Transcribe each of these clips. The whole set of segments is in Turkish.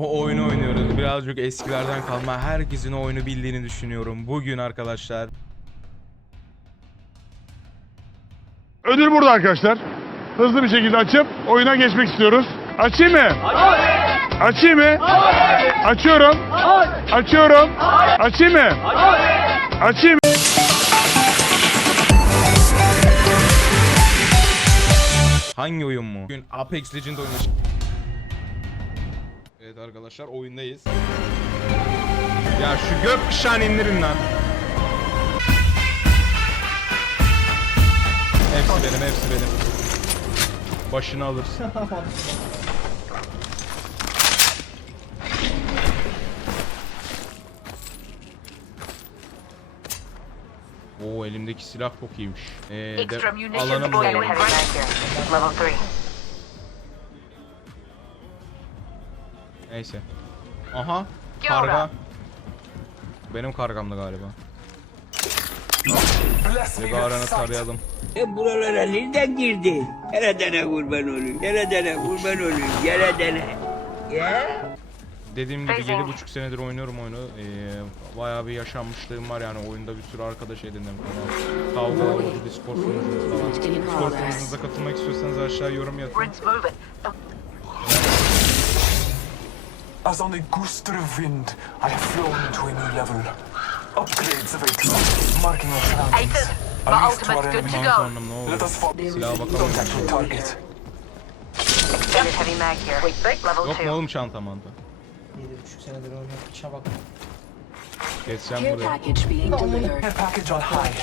O oyunu oynuyoruz. Birazcık eskilerden kalma. Herkesin o oyunu bildiğini düşünüyorum. Bugün arkadaşlar Ödül burada arkadaşlar. Hızlı bir şekilde açıp oyuna geçmek istiyoruz. Açayım mı? Açayım mı? Açıyorum. Açıyorum. Açayım mı? Açayım mı? hangi oyun mu? Bugün Apex Legend oynuyoruz. Arkadaşlar oyundayız. Ya şu gökkuşağını indirin lan. Hepsi benim, hepsi benim. Başını alırsın. Oo elimdeki silah çok iyiymiş. Ee, de, alanım da Neyse. Aha. Karga. Benim kargamdı galiba. Regaran'ı tarayalım. E buralara nereden girdin? Yaradana kurban olayım. Yaradana kurban olayım. Yaradana. Ya? Dediğim gibi Phasing. 7,5 senedir oynuyorum oyunu. Ee, bayağı bir yaşanmışlığım var yani oyunda bir sürü arkadaş edindim falan. Kavga oldu, Discord sunucumuz falan. Discord katılmak istiyorsanız aşağı yorum yazın. As on a gust of wind, I have flown to a new level. Upgrades available, marking our surroundings. Aces, my ultimate's good to go. Let us Don't bakamıyorum. actually target. Heavy mag here. Level Yok mu 2. oğlum çanta manta? 7,5 senedir oynuyorum. İşe bak. Geçeceğim Care buraya. package being delivered. Package on high.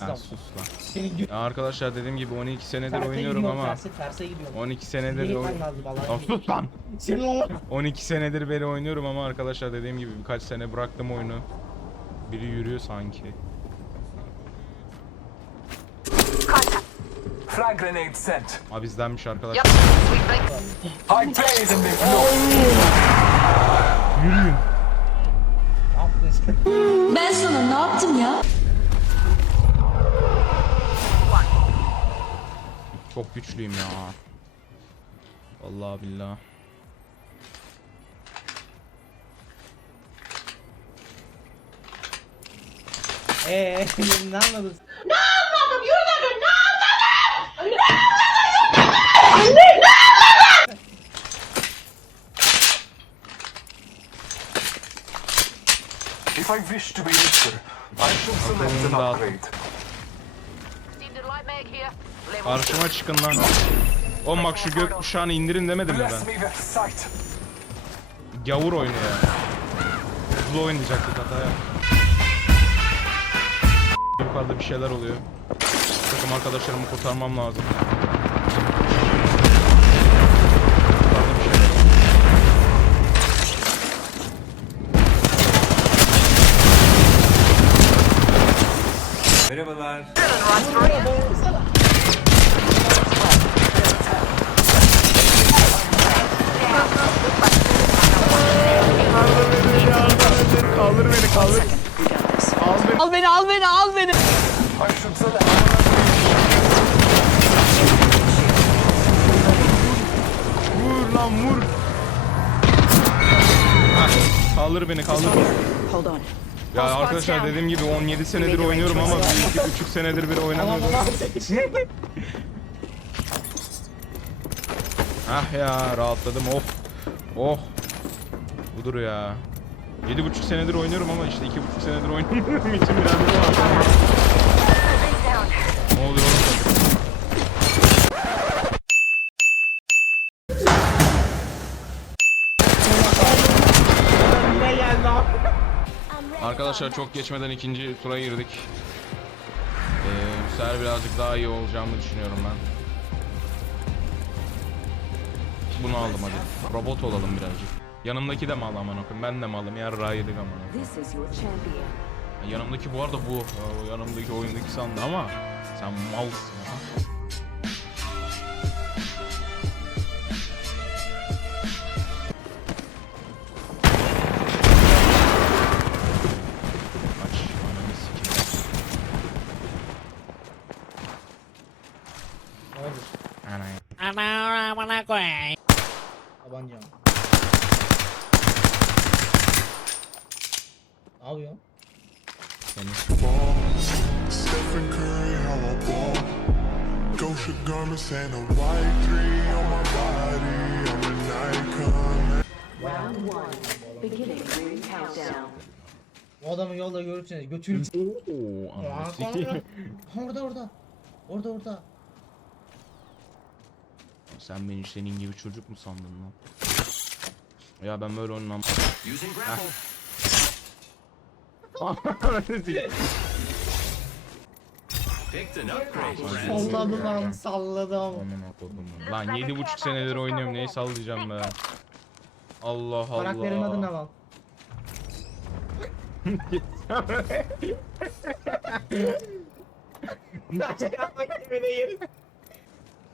Ha sus lan. Senin gö- Ya arkadaşlar dediğim gibi 12 senedir terse oynuyorum gidiyorum, ama Terse, terse gidiyorum. 12 senedir Yeni oy- gitmen lazım Ya Allah'ın sus lan. Senin o 12 senedir beri oynuyorum ama arkadaşlar dediğim gibi birkaç sene bıraktım oyunu. Biri yürüyor sanki. Frag grenade sent. Ha bizdenmiş arkadaşlar. Yep. Plays and they blow. Yürüyün. ne yaptın sen? Ben sana ne yaptım ya? Çok güçlüyüm ya. Vallahi billahi. Eee ne anladın? If I wish to be richer, I should select an upgrade. Extended light mag here. Level 2. Karşıma çıkın lan. Oğlum bak şu gökkuşağını indirin demedim mi ben? Gavur oyunu ya. Hızlı oynayacaktık hata ya. Yukarıda bir şeyler oluyor. Takım arkadaşlarımı kurtarmam lazım. Merhabalar. Beni al beni al beni. Should select. Vur lan vur. Kaldır beni kaldır. Hold on. Ya arkadaşlar dediğim gibi 17 senedir oynuyorum ama 1-2 senedir bir oynamıyorum. Ah ya rahatladım oh. Oh. Budur ya. 7,5 senedir oynuyorum ama işte 2,5 senedir oynamadığım için biraz rahatladım. Ne oluyor oğlum? Arkadaşlar çok geçmeden ikinci tura girdik. Ee, bu sefer birazcık daha iyi olacağımı düşünüyorum ben. Bunu aldım hadi. Robot olalım birazcık. Yanımdaki de mi al aman okuyayım? Ben de mi alayım? Yarrağı yedik aman champion. Yanımdaki bu arada bu. O yanımdaki oyundaki sandı ama sen malsın ha. Kaç, ananı sikeyim. Ne oldu? Countdown. Bu adamı yolda görürseniz götürün. Oo, sikeyim. orada orada. Orada orada. Sen beni senin gibi çocuk mu sandın lan? Ya ben böyle oynamam. Using grapple. Picked an upgrade, friends. Salladı lan salladı ama. Aman akıllım lan. Yedi buçuk senedir oynuyorum neyi sallayacağım be. Allah Allah. Karakterin adı ne lan?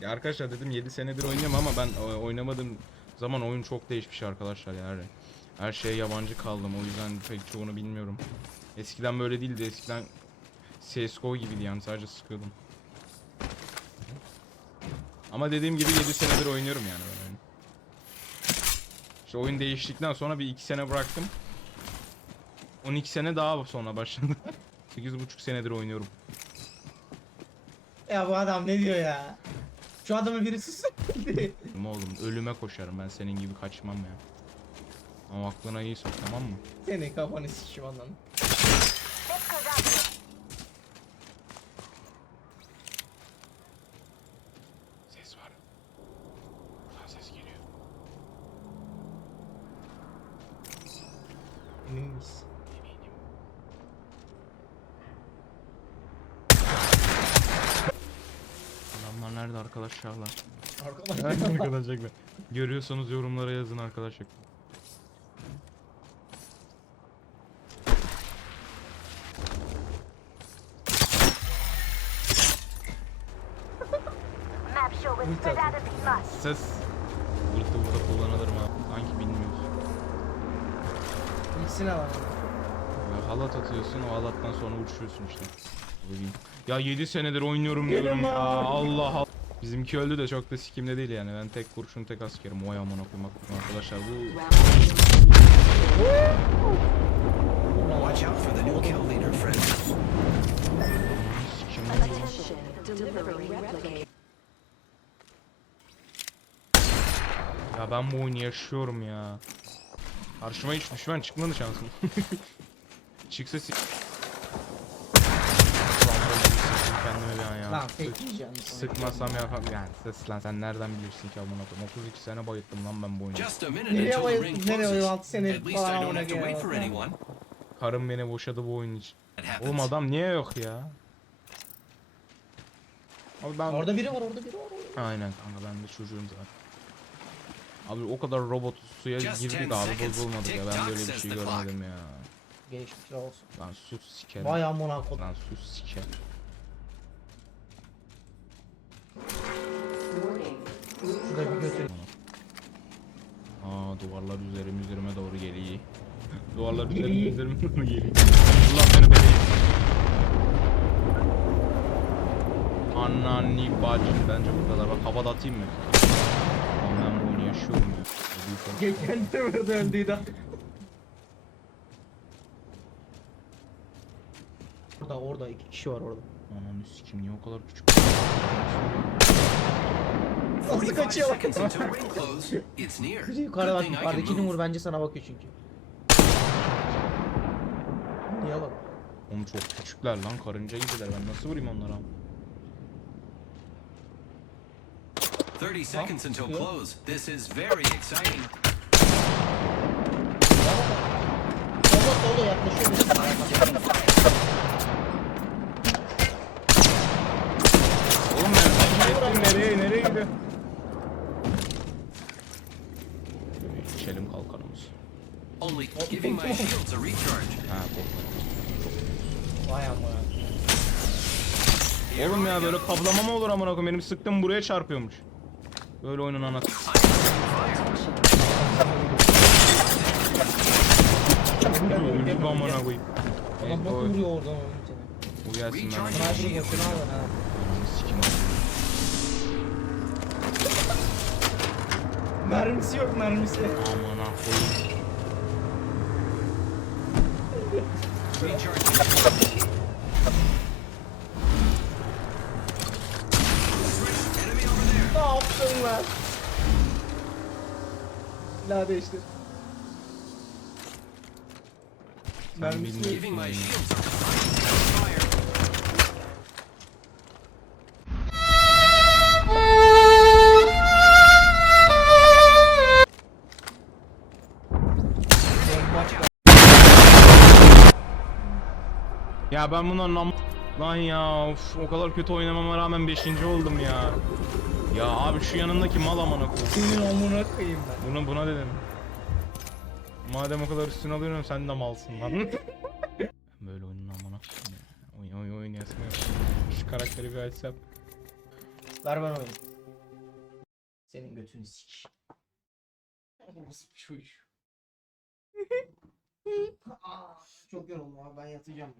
Ya arkadaşlar dedim 7 senedir oynuyorum ama ben e, oynamadığım zaman oyun çok değişmiş arkadaşlar yani. Her şeye yabancı kaldım o yüzden pek çoğunu bilmiyorum. Eskiden böyle değildi eskiden CSGO gibiydi yani sadece sıkıyordum. Ama dediğim gibi 7 senedir oynuyorum yani ben oyunu. İşte oyun değiştikten sonra bir 2 sene bıraktım. 12 sene daha sonra başladı. 8,5 senedir oynuyorum. Ya bu adam ne diyor ya? Şu adamı biri sus. Ama oğlum ölüme koşarım ben senin gibi kaçmam ya. Ama aklına iyi sok tamam mı? Senin kafanı sikişim adam. Ses var. Buradan ses geliyor. Emin? Eminim. Adamlar nerede arkadaşlar? Arkadaşlar. Nerede arkadaşlar? Görüyorsanız yorumlara yazın arkadaşlar. Map show is spread out as we must. Ses. Ulti burada kullanılır mı? Sanki bilmiyoruz. İkisine var. Ya halat atıyorsun o halattan sonra uçuyorsun işte. Bugün. Ya 7 senedir oynuyorum diyorum ya. Allah Allah. Bizimki öldü de çok da sikimde değil yani. Ben tek kurşun tek askerim. Oy amına koymak arkadaşlar bu Watch out for the new kill leader, friends. sikim Ya ben bu oyunu yaşıyorum ya. Karşıma hiç düşman çıkmadı şansım. Çıksa kendime bir an ya. Lan yiyeceğim. Sıkmasam yapam yani ses lan sen nereden bilirsin ki amına koyayım 32 sene bayıttım lan ben bu oyunu. Nereye ring Nereye At least I falan anyone. Karım beni boşadı bu oyun için. Oğlum adam niye yok ya? Abi ben Orada biri var orada biri var. Aynen kanka ben de çocuğum zaten. Abi o kadar robot suya girdik 10 abi seconds. bozulmadık ya ben böyle bir şey görmedim ya. Geçmiş olsun. Lan sus sikerim. Vay amına kodum. Lan sus. Warning. Şurada bir götür. Aa duvarlar üzerim üzerime doğru geliyor. duvarlar üzerim üzerime doğru geliyor. Allah beni beni. Anneanni bacım bence bu kadar. Bak havada atayım mı? Lan ben bu oyunu yaşıyorum ya. Kendi de burada öldüydü. Orada orada iki kişi var orada. Ananı sikim niye o kadar küçük? Nasıl 45 kaçıyor bak. seconds until ring close. It's near. Kuzey yukarı bak Good thing I can yukarıdakini move. vur bence sana bakıyor çünkü. Niye bak? Oğlum çok küçükler lan karınca gibiler ben nasıl vurayım onlara? 30 seconds until close. This is very exciting. Solda solda yaklaşıyor. Oğlum ben nereye nereye gidiyor? İçelim kalkanımız. Only giving my shields a recharge. Ha. Vay amına. Oğlum ya böyle kablama mı olur amına koyayım benim sıktım buraya çarpıyormuş. Böyle oyunun anası. Öldük amına koyayım. Adam bak o, vuruyor oradan onun bu gelsin ben. Sniper'ı boşuna alın ha. Mermisi yok mermisi. Amına koyayım. Lan? Silah değiştir. Sen Mermisi yok. Giving my shields up. Fire. Ya ben bundan nam... Lan ya of, o kadar kötü oynamama rağmen 5. oldum ya. Ya abi şu yanındaki mal amına koyayım. Senin amına koyayım ben. Buna buna dedim. Madem o kadar üstüne alıyorum sen de malsın lan. Böyle oyunun amına. Oyun oyun oyun yasma yok. Şu karakteri bir açsam. Ver bana oyunu. Senin götünü sik. Nasıl bir? Aa, Çok yoruldum abi ben yatacağım.